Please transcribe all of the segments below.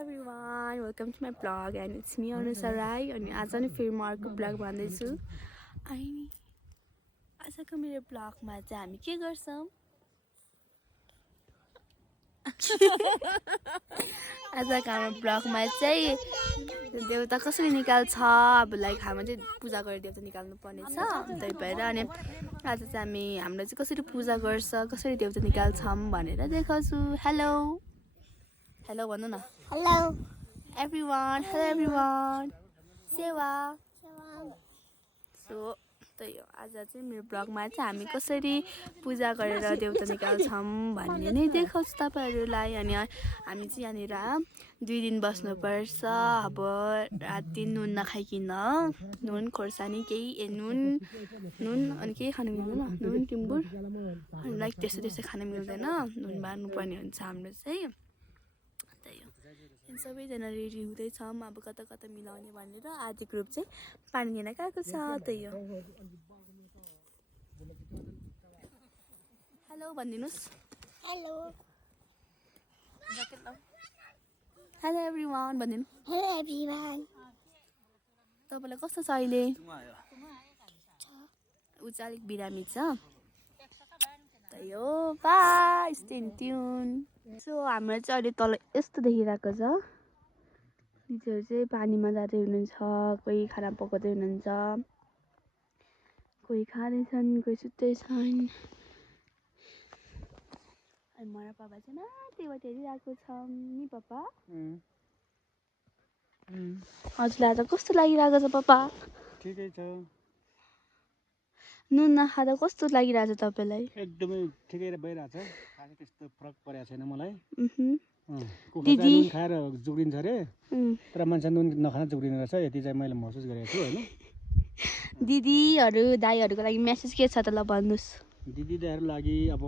everyone, welcome to my blog and it's me Anusha Rai अनि आज नि फेरि म अर्को ब्लग भन्दैछु अनि आजको मेरो ब्लगमा चाहिँ हामी के गर्छौं आजको हाम्रो ब्लगमा चाहिँ देवता कसरी निकाल्छ अब लाइक हामी चाहिँ पूजा गरेर देवता निकाल्नु पर्ने छ त्यही भएर अनि आज चाहिँ हामी हाम्रो चाहिँ कसरी पूजा गर्छ कसरी देवता निकाल्छौं भनेर देखाउँछु हेलो हेलो भन्नु न Hello. everyone hello everyone सेवा सो त्यही हो आज चाहिँ मेरो ब्लगमा चाहिँ हामी कसरी पूजा गरेर देवता निकाल्छौं भन्ने नै देखाउँछु तपाईहरुलाई अनि हामी चाहिँ यहाँनिर 2 दिन बस्नुपर्छ अब राति नुन नखाइकिन नुन खोर्सानी केही नुन अनि केही खानु मिल्दैन नुन टिम्बुर अनि लाइक त्यस्तो खान मिल्दैन नुन बार्नु पर्ने हुन्छ हाम्रो चाहिँ सबैजना रेडी हुँदैछौँ अब कता कता मिलाउने भनेर आधी ग्रुप चाहिँ पानी लिन गएको छ त्यही हो हेलो भनिदिनुस् Hello. हेलो एभ्रीवान भनिदिनु Hello everyone. तपाईलाई कस्तो छ अहिले उ चाहिँ अलिक बिरामी छ त्यही हो बाइ स्टे ट्युन सो हाम्रो चाहिँ अहिले तल यस्तो देखिरहेको छ दिदीहरू चाहिँ पानीमा जाँदै हुनुहुन्छ कोही खाना पकाउँदै हुनुहुन्छ कोही खाँदैछन् कोही सुत्दैछन् अनि म र पापा चाहिँ माथिबाट हेरिरहेको छौँ नि पापा हजुरलाई आज कस्तो लागिरहेको छ पापा ठिकै छ नुन नखाँदा कस्तो लागिरहेछ तपाईलाई एकदमै ठिकै भइरहेछ खासै त्यस्तो फरक परेको छैन मलाई दिदी नुन खाएर जुग्रिन्छ रे तर मान्छे नुन नखान जुग्रिने रहेछ यति चाहिँ मैले महसुस गरेको छु हैन दिदीहरू दाइहरूको लागि मेसेज के छ त ल भन्नुस् दिदी दाइहरु लागि अब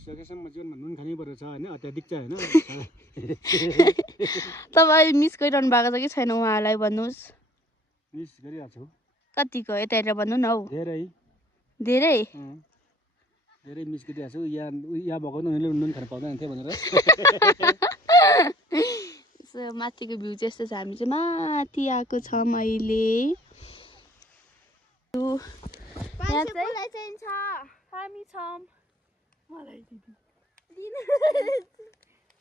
सकेसम्म जीवनमा नुन खानै पर्छ हैन अत्याधिक चाहिँ हैन तपाईले मिस गरिरहनु भएको छ कि छैन उहाँलाई भन्नुस् मिस गरिरहेको छु कतिको यता हेरेर भन्नु न हौ धेरै धेरै मिस गरिरहेको छु यहाँ भएको उनीहरूले नुन खान पाउँदैन थियो भनेर सो माथिको भ्यू चाहिँ यस्तो छ हामी चाहिँ माथि आएको छौँ अहिले यहाँ चाहिँ हामी छौँ मलाई दिदी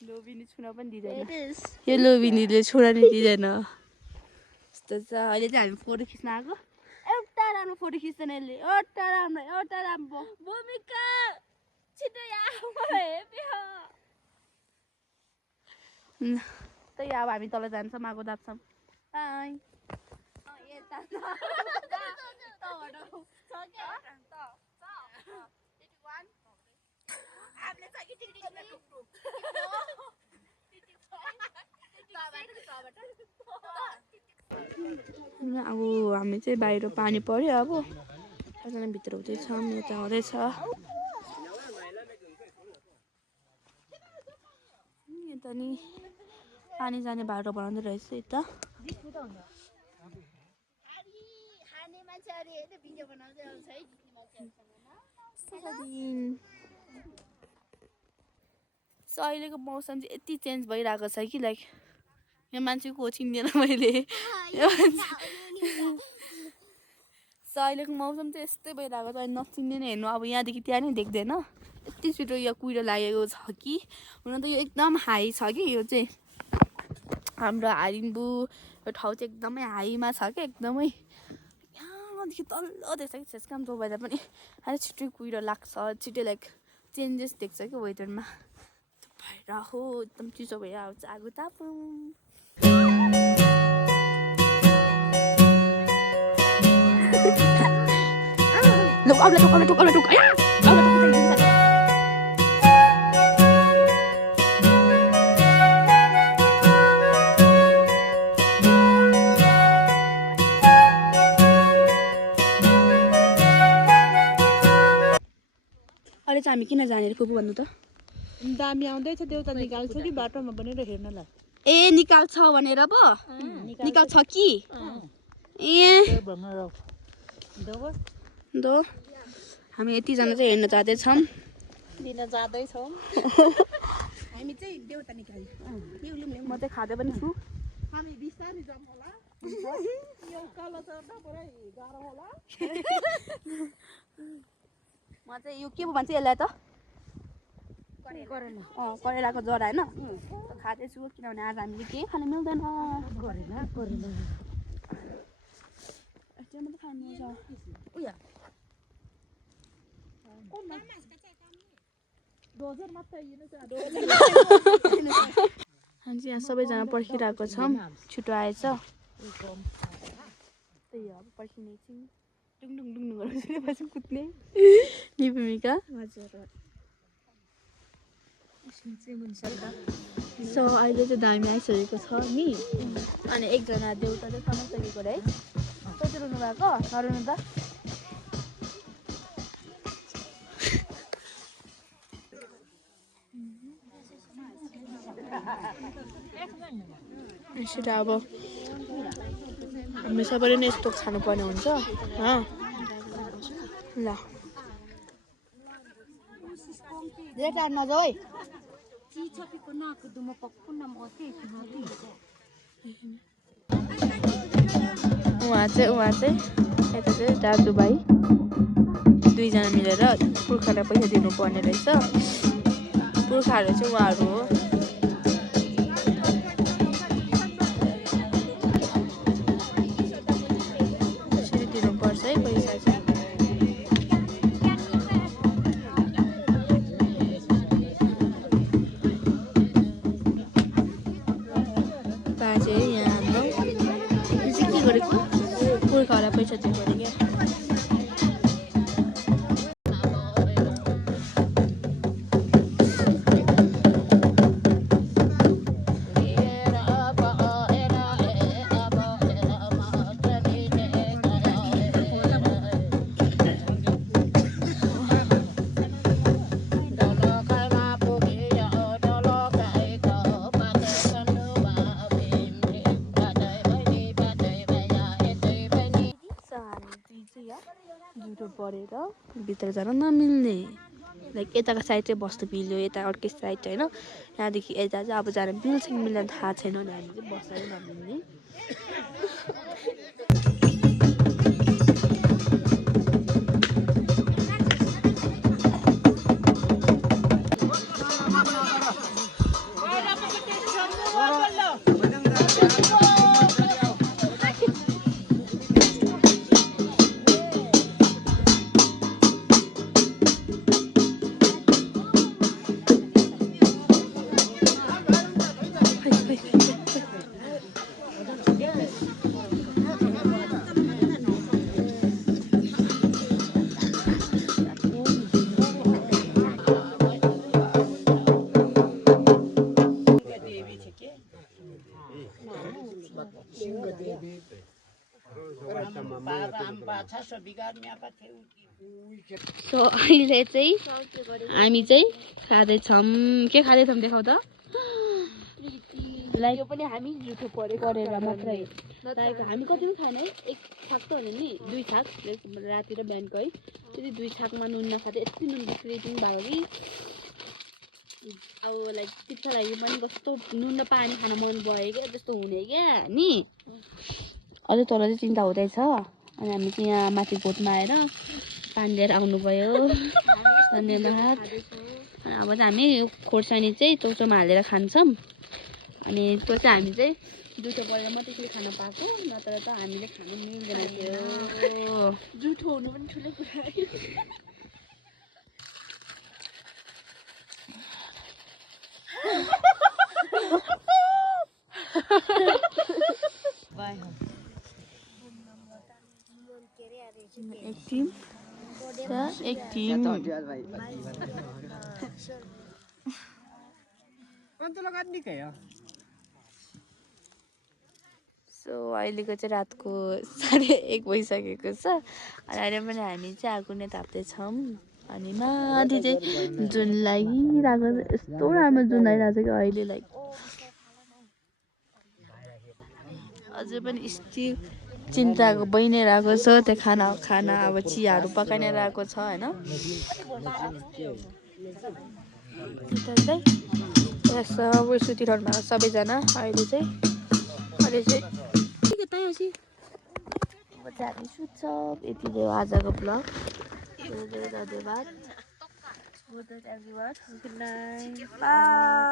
लोभिनी छुन पनि दिँदैन यो लोभिनीले छुन नि दिँदैन यस्तो छ अहिले चाहिँ हामी फोटो खिच्न आएको एउटा राम्रो फोटो खिच्दैन यसले एउटा राम्रो भूमिका छिटो त्यही अब हामी तल जान्छौँ आगो दाप्छौँ अब हामी चाहिँ बाहिर पानी पर्यो अब कतिजना भित्र हुँदैछौँ यता हुँदैछ यता नि पानी जाने बाटो बनाउँदै रहेछ यता अहिलेको मौसम चाहिँ यति चेन्ज भइरहेको छ कि लाइक यो मान्छेको चिन्दैन मैले अहिलेको मौसम चाहिँ यस्तै भइरहेको छ नचिन्ने नै हेर्नु अब यहाँदेखि त्यहाँ नै देख्दैन यति छिटो यो कुहिरो लागेको छ कि हुन त यो एकदम हाई छ कि यो चाहिँ हाम्रो हारिम्बु यो ठाउँ चाहिँ एकदमै हाईमा छ कि एकदमै यहाँदेखि तल्लो देख्छ कि त्यसकाम जो भएर पनि अलिक छिटै कुहिरो लाग्छ छिटै लाइक चेन्जेस देख्छ कि वेदरमा भएर हो एकदम चिसो भइरहेको छ आगो तापौँ अहिले चाहिँ हामी किन जाने रे फुपू भन्नु त दामी आउँदैछ देउता निकाल्छ कि बाटोमा बनेर हेर्नलाई ए निकाल्छ भनेर पो निकाल्छ कि ए दो हामी यतिजना चाहिँ हेर्न जाँदैछौँ दिन जाँदैछौँ हामी चाहिँ देउता निकाल्ने म चाहिँ खाँदै पनि छु हामी बिस्तारै जाउँ होला यो कालो चढ्दा पुरै गाह्रो होला म चाहिँ यो के पो भन्छ यसलाई त करेलाको जरा होइन खाँदैछु किनभने आज हामीले केही खानु मिल्दैन मात्रै खानु छ उयो हामी यहाँ सबैजना पर्खिरहेको छौँ छिटो आएछ त्यही हो अब पर्खिने एकछिन डुङडुङ डुङडुङ गरेर कुद्ने नि भूमिका सो अहिले चाहिँ धामी आइसकेको छ नि अनि एकजना देउता चाहिँ समाइसकेको रे सोचिरहनु भएको नरुनु त यसरी अब हामी सबैले नै यस्तो खानुपर्ने हुन्छ ल उहाँ चाहिँ यता चाहिँ दाजुभाइ दुईजना मिलेर पुर्खालाई पैसा दिनुपर्ने रहेछ पुर्खाहरू चाहिँ उहाँहरू हो यसरी दिनुपर्छ है पैसा चाहिँ पुर्खाहरूलाई पैसा दिनु पऱ्यो क्या जुठो परेर भित्र जान नमिल्ने लाइक यताको साइड चाहिँ बस्नु मिल्यो यता अर्कै साइड होइन यहाँदेखि यता चाहिँ अब जान मिल्छ कि मिल्दैन थाहा छैन भने हामी चाहिँ बस्नै नमिल्ने सो अहिले चाहिँ हामी चाहिँ खाँदैछौँ के खाँदैछौँ देखाउ त लाइक यो पनि हामी जुठो परेर मात्रै तपाईँको हामी कति पनि खाएन है एक छाक त होइन नि दुई छाक राति र बिहानको है त्यति दुई छाकमा नुन नखाँदै यति नुन बिक्रिटिङ भयो कि अब लाइक तिर्खा लागि पनि कस्तो नुन र पानी खान मन भयो क्या त्यस्तो हुने क्या नि अझै तल चाहिँ चिन्ता हुँदैछ अनि हामी चाहिँ यहाँ माथि गोठमा आएर पानी लिएर आउनुभयो धन्यवाद अनि अब चाहिँ हामी खोर्सानी चाहिँ चौचोमा हालेर खान्छौँ अनि त्यो चाहिँ हामी चाहिँ जुठो परेर मात्रै खान पाएको नत्र त हामीले खानु मिल्दैन थियो जुठो हुनु पनि ठुलो कुरा एक टिम सो अहिलेको चाहिँ रातको 1:30 भइसकेको छ अनि अहिले पनि हामी चाहिँ आगो नै ताप्दैछौँ अनि माथि चाहिँ जुन लागिरहेको यस्तो राम्रो जुन लागिरहेको छ कि अहिले लाइक अझै पनि स्टिल चिन्ताको बनिरहेको छ त्यो खाना अब चियाहरू पकाइ नै रहेको छ होइन यहाँ सबै सुतिरहनु भएको सबैजना अहिले चाहिँ हामी सुत्छौँ। यति भयो आजको ब्लग। धन्यवाद। Good night.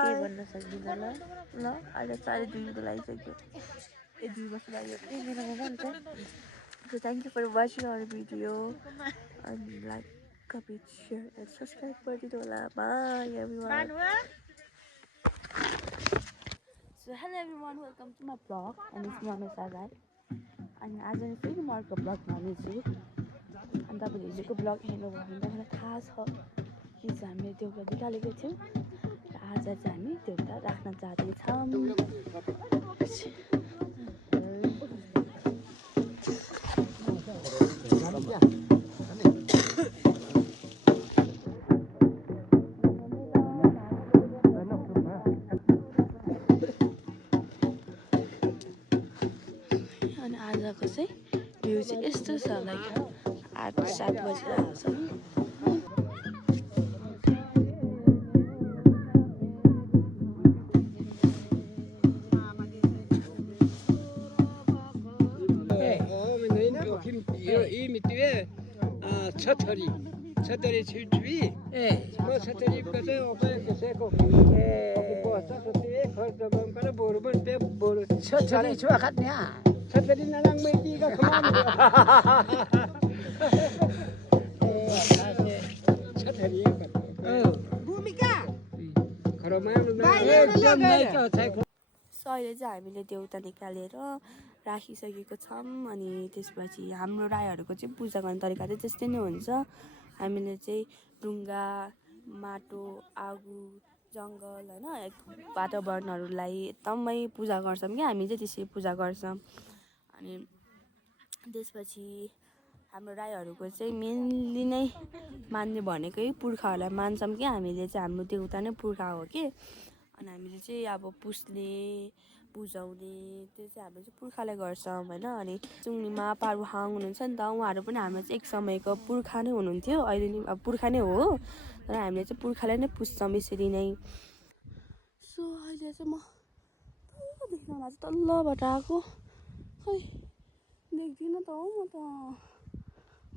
के भन्न सक्दिनँ ल अहिले 2:30 लागिसक्यो। 2 बजी लाग्यो। So thank you for watching our video and like, comment, share and subscribe गरिदिनु होला। Bye everyone. So hello everyone, welcome to my vlog and it's Manu Sarai. अनि आज चाहिँ फेरि म अर्को ब्लगमा आउनेछु। अनि तपाईँले हिजोको ब्लग हेर्नुभयो भने तपाईँलाई थाहा छ हिजो हामीले देउता निकालेको थियौँ र आज चाहिँ हामी देउता राख्न जाँदैछौँ। अनि आजको चाहिँ भ्यू चाहिँ यस्तो छ, लाइक 8-7 बजिरहेको छ। छतरी छिटवी छतरी कसै ओपन कसैको बस्छ छतरी खर्च बंकर बोरबन पे बोर छतरी छुआ खात्या छतरी नलाङ मैती का खमान छतरी भूमिका खरमा एकदम नै छ। सो अहिले चाहिँ हामीले देउता निकालेर राखिसकेको छौँ। अनि त्यसपछि हाम्रो राईहरूको चाहिँ पूजा गर्ने तरिका चाहिँ त्यस्तै नै हुन्छ। हामीले चाहिँ ढुङ्गा, माटो, आगो, जङ्गल होइन वातावरणहरूलाई एकदमै पूजा गर्छौँ कि हामी चाहिँ त्यसरी पूजा गर्छौँ। अनि त्यसपछि हाम्रो राईहरूको चाहिँ मेनली नै मान्ने भनेकै पुर्खाहरूलाई मान्छौँ कि हामीले चाहिँ हाम्रो देउता नै पुर्खा हो कि। अनि हामीले चाहिँ अब पुस्ने बुझाउने त्यो चाहिँ हामीले चाहिँ पुर्खाले गर्छौँ होइन। अनि चुङ्नीमा पारुहाङ हुनुहुन्छ नि त, उहाँहरू पनि हाम्रो चाहिँ एक समयको पुर्खा नै हुनुहुन्थ्यो। अहिले नि अब पुर्खा नै हो, तर हामीले चाहिँ पुर्खालाई नै पुज्छौँ यसरी नै। सो अहिले चाहिँ म देख्नमा चाहिँ तल्लोबाट आएको, खै देख्दिनँ त हौ। म त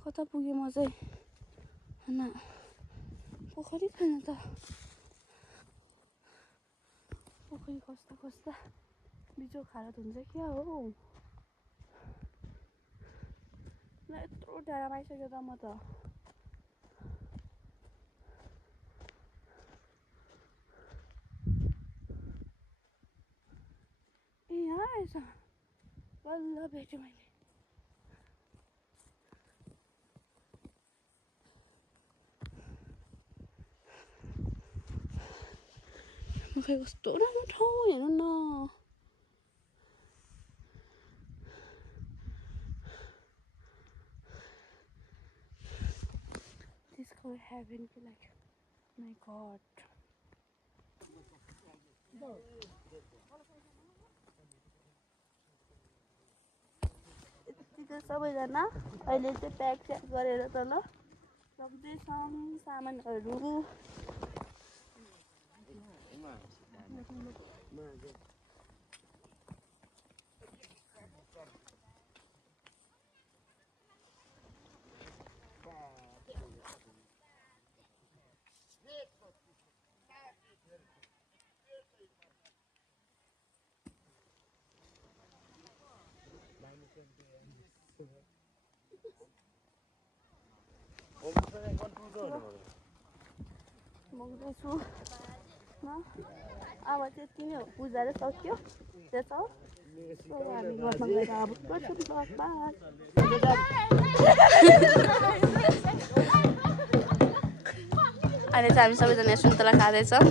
कता पुगेँ म चाहिँ होइन, पोखरी छैन त। पोखरी खोज्दा खोज्दा बिजोग हालत हुन्छ क्या हो। ल यत्रो डाँडामा आइसक्यो त म त। ए यहाँ रहेछ, बल्ल भेटेँ मैले। खै कस्तो राम्रो ठाउँ हेर्नु न। This called heaven, like my God. यतिको सबैजना अहिले चाहिँ प्याक गरेर त ल लग्दैछौँ सामानहरू। मग्दैछु न। अब त्यति नै हो, पूजा चाहिँ सक्यो। त्यसो हामी घरमा गएर अब गर्छौँ ब्लगमा। अहिले चाहिँ हामी सबैजना सुन्तला खाँदैछौँ।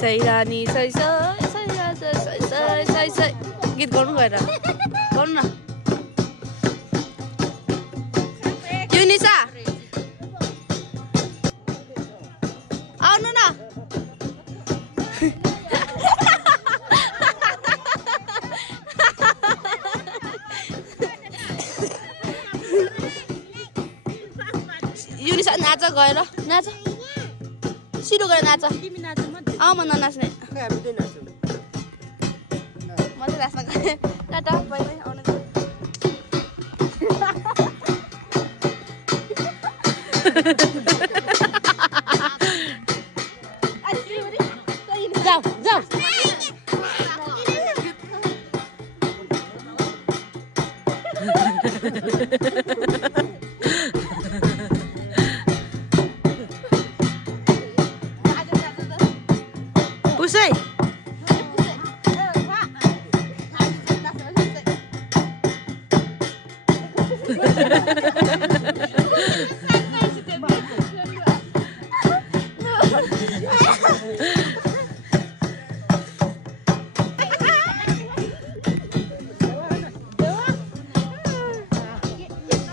सै रानी सै सै सै राजा सै सै सै सै गीत गाउनु गएर गाउनु न युनिसा आउनु न युनिसा नाच गएर नाच सिधो गएर नाच म ननाच्ने म चाहिँ नाच्न गएँ टाटा बाई बाई आउनु जाऊ जाऊ pusai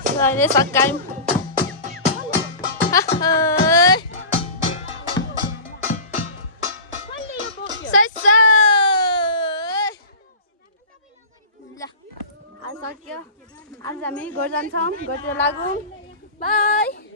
Soalnya sakai. आज सक्यो आज हामी घर जान्छौँ घरतिर लागौँ बाई